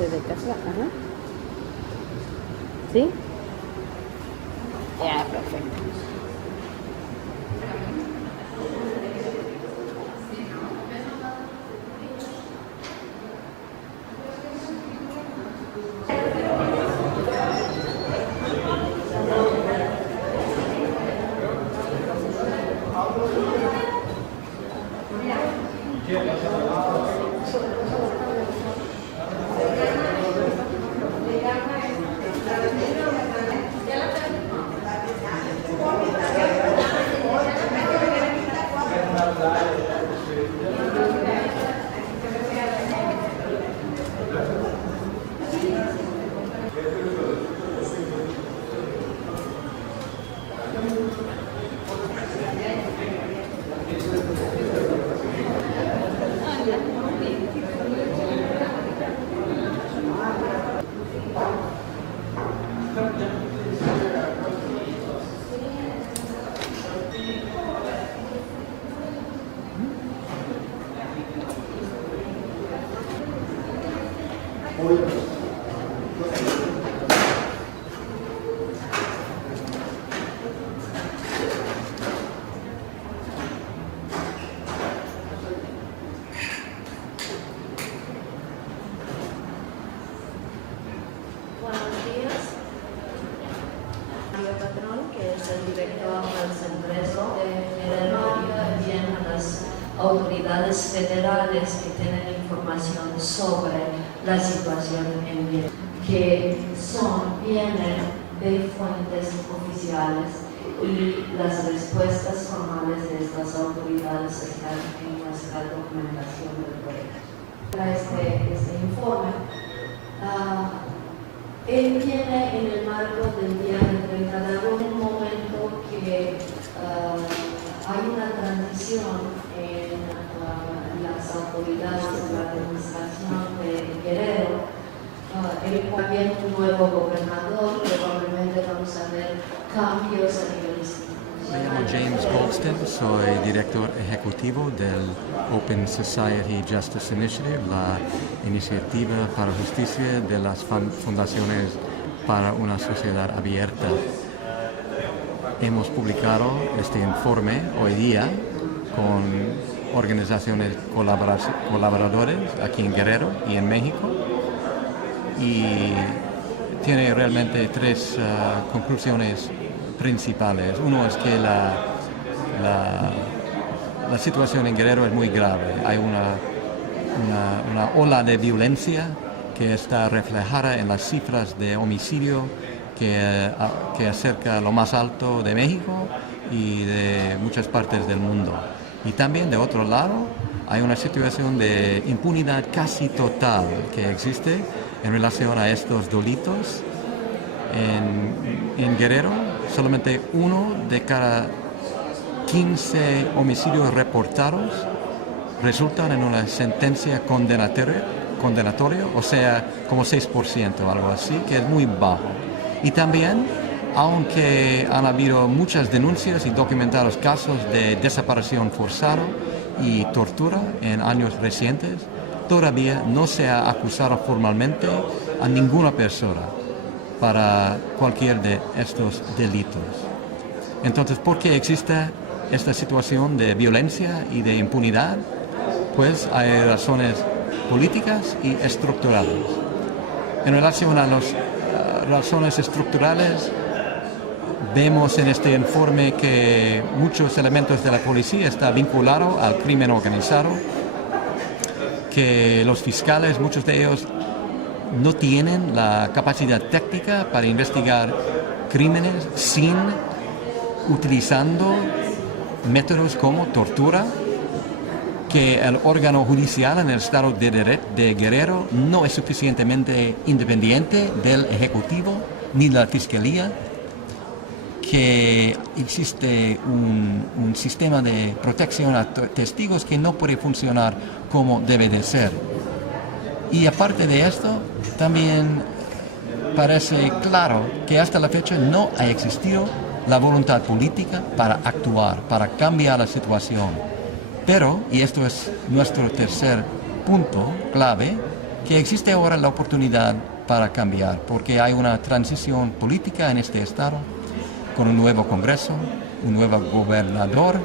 clase de casa. Ajá. ¿Sí? Ya, perfecto. Buenos días. Mario Patrón, que es el director del Congreso de Guerrero, y también a las autoridades federales que tienen información sobre la situación en Guerrero, que vienen de fuentes oficiales, y las respuestas formales de estas autoridades están en nuestra documentación del proyecto. Este informe él viene en el marco del día del 30 de agosto, en un momento que hay una transición en las autoridades de la administración de Guerrero. También un nuevo gobernador, probablemente vamos a ver cambios a nivel institucional. Me llamo James Goldston, soy director ejecutivo del Open Society Justice Initiative, la iniciativa para justicia de las fundaciones para una sociedad abierta. Hemos publicado este informe hoy día con organizaciones colaboradores aquí en Guerrero y en México, y tiene realmente tres conclusiones principales. Uno es que la situación en Guerrero es muy grave. Hay una ola de violencia que está reflejada en las cifras de homicidio que acerca a lo más alto de México y de muchas partes del mundo. Y también, de otro lado, hay una situación de impunidad casi total que existe en relación a estos delitos. En Guerrero, solamente 1 de cada 15 homicidios reportados resultan en una sentencia condenatoria, o sea, como 6%, algo así, que es muy bajo. Y también, aunque han habido muchas denuncias y documentados casos de desaparición forzada y tortura en años recientes, todavía no se ha acusado formalmente a ninguna persona para cualquier de estos delitos. Entonces, ¿por qué existe esta situación de violencia y de impunidad? Pues hay razones políticas y estructurales. En relación a las razones estructurales, vemos en este informe que muchos elementos de la policía están vinculados al crimen organizado, que los fiscales, muchos de ellos, no tienen la capacidad técnica para investigar crímenes utilizando métodos como tortura, que el órgano judicial en el estado de Guerrero no es suficientemente independiente del Ejecutivo ni de la Fiscalía, que existe un sistema de protección a testigos que no puede funcionar como debe de ser. Y aparte de esto, también parece claro que hasta la fecha no ha existido la voluntad política para actuar, para cambiar la situación. Pero, y esto es nuestro tercer punto clave, que existe ahora la oportunidad para cambiar, porque hay una transición política en este estado, con un nuevo Congreso, un nuevo gobernador,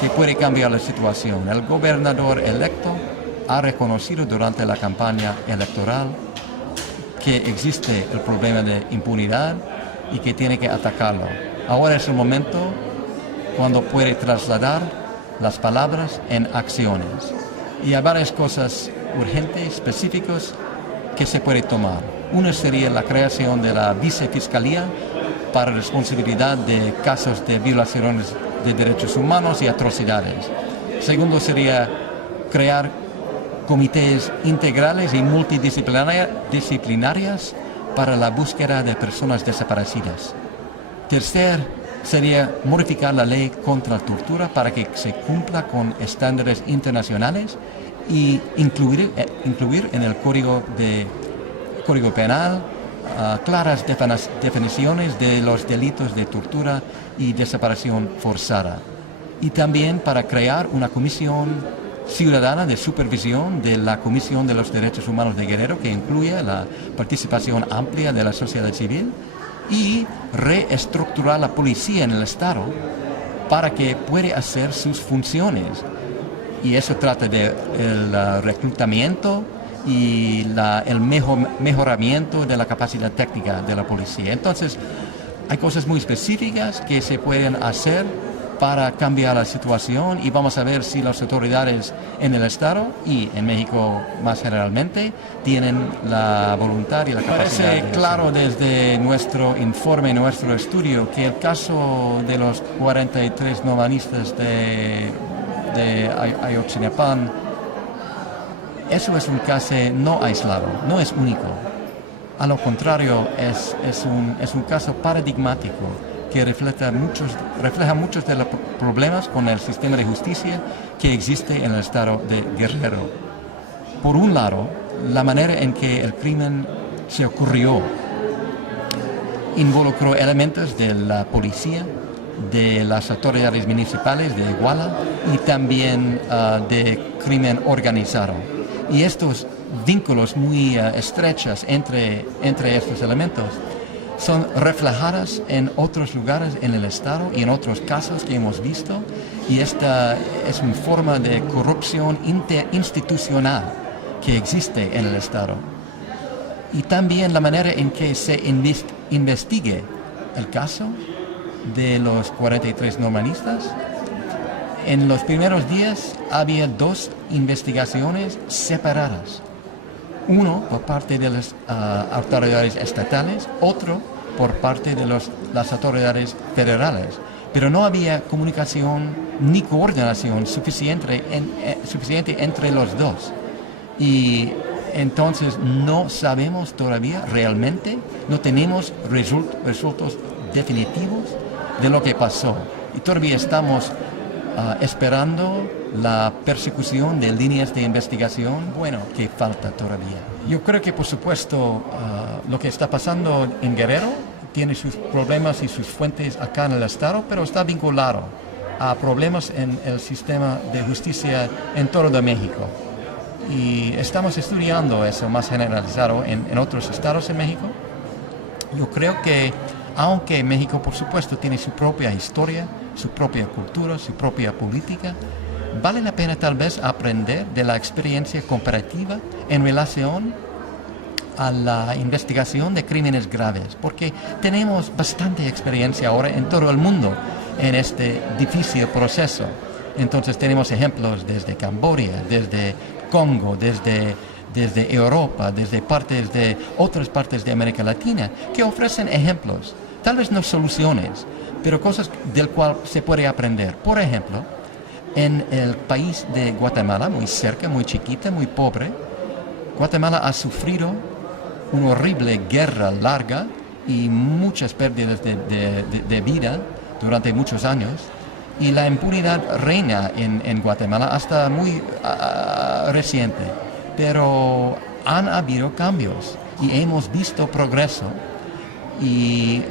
que puede cambiar la situación. El gobernador electo ha reconocido durante la campaña electoral que existe el problema de impunidad y que tiene que atacarlo. Ahora es el momento cuando puede trasladar las palabras en acciones. Y hay varias cosas urgentes, específicas, que se puede tomar. Una sería la creación de la vicefiscalía para responsabilidad de casos de violaciones de derechos humanos y atrocidades. Segundo sería crear comités integrales y multidisciplinarias para la búsqueda de personas desaparecidas. Tercer sería modificar la ley contra la tortura para que se cumpla con estándares internacionales y incluir en el Código Penal claras definiciones de los delitos de tortura y desaparición forzada. Y también para crear una comisión ciudadana de supervisión de la Comisión de los Derechos Humanos de Guerrero, que incluya la participación amplia de la sociedad civil, y reestructurar la policía en el Estado para que pueda hacer sus funciones. Y eso trata del reclutamiento y el mejoramiento de la capacidad técnica de la policía. Entonces, hay cosas muy específicas que se pueden hacer para cambiar la situación y vamos a ver si las autoridades en el Estado y en México más generalmente tienen la voluntad y la capacidad. Parece claro desde nuestro informe, nuestro estudio, que el caso de los 43 normalistas de Ayotzinapa, eso es un caso no aislado, no es único. A lo contrario, es un caso paradigmático que refleja muchos de los problemas con el sistema de justicia que existe en el estado de Guerrero. Por un lado, la manera en que el crimen se ocurrió involucró elementos de la policía, de las autoridades municipales de Iguala y también de crimen organizado. Y estos vínculos muy estrechos entre estos elementos son reflejadas en otros lugares en el Estado y en otros casos que hemos visto, y esta es una forma de corrupción institucional que existe en el Estado. Y también la manera en que se investigue el caso de los 43 normalistas. En los primeros días había 2 investigaciones separadas. Uno por parte de las autoridades estatales, otro por parte de las autoridades federales. Pero no había comunicación ni coordinación suficiente entre los dos. Y entonces no sabemos todavía realmente, no tenemos resultados definitivos de lo que pasó. Y todavía estamos esperando la persecución de líneas de investigación, que falta todavía. Yo creo que, por supuesto, lo que está pasando en Guerrero tiene sus problemas y sus fuentes acá en el Estado, pero está vinculado a problemas en el sistema de justicia en todo de México. Y estamos estudiando eso más generalizado en otros estados en México. Yo creo que, aunque México, por supuesto, tiene su propia historia, su propia cultura, su propia política, vale la pena tal vez aprender de la experiencia comparativa en relación a la investigación de crímenes graves, porque tenemos bastante experiencia ahora en todo el mundo en este difícil proceso. Entonces tenemos ejemplos desde Camboya, desde Congo, desde Europa, desde otras partes de América Latina, que ofrecen ejemplos, tal vez no soluciones, pero cosas del cual se puede aprender. Por ejemplo, en el país de Guatemala, muy cerca, muy chiquita, muy pobre, Guatemala ha sufrido una horrible guerra larga y muchas pérdidas de vida durante muchos años, y la impunidad reina en Guatemala hasta muy reciente. Pero han habido cambios y hemos visto progreso y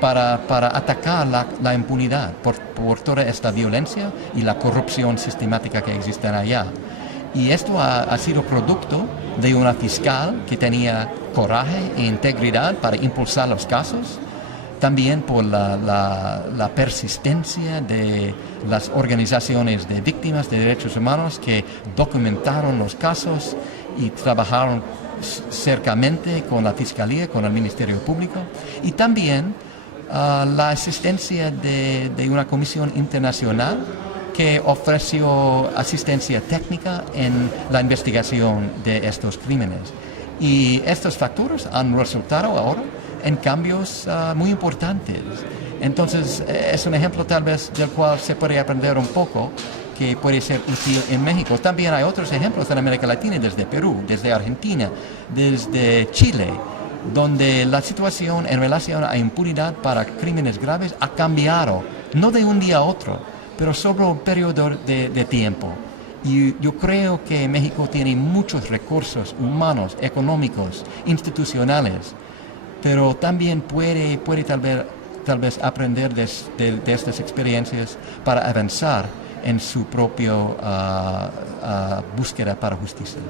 para atacar la impunidad por toda esta violencia y la corrupción sistemática que existe allá. Y esto ha sido producto de una fiscal que tenía coraje e integridad para impulsar los casos, también por la persistencia de las organizaciones de víctimas de derechos humanos que documentaron los casos y trabajaron cercamente con la Fiscalía, con el Ministerio Público, y también la asistencia de una comisión internacional que ofreció asistencia técnica en la investigación de estos crímenes. Y estos factores han resultado ahora en cambios muy importantes. Entonces, es un ejemplo tal vez del cual se puede aprender un poco, que puede ser útil en México. También hay otros ejemplos en América Latina, desde Perú, desde Argentina, desde Chile, donde la situación en relación a impunidad para crímenes graves ha cambiado, no de un día a otro, pero sobre un periodo de tiempo. Y yo creo que México tiene muchos recursos humanos, económicos, institucionales, pero también puede tal vez aprender de estas experiencias para avanzar en su propia búsqueda para justicia.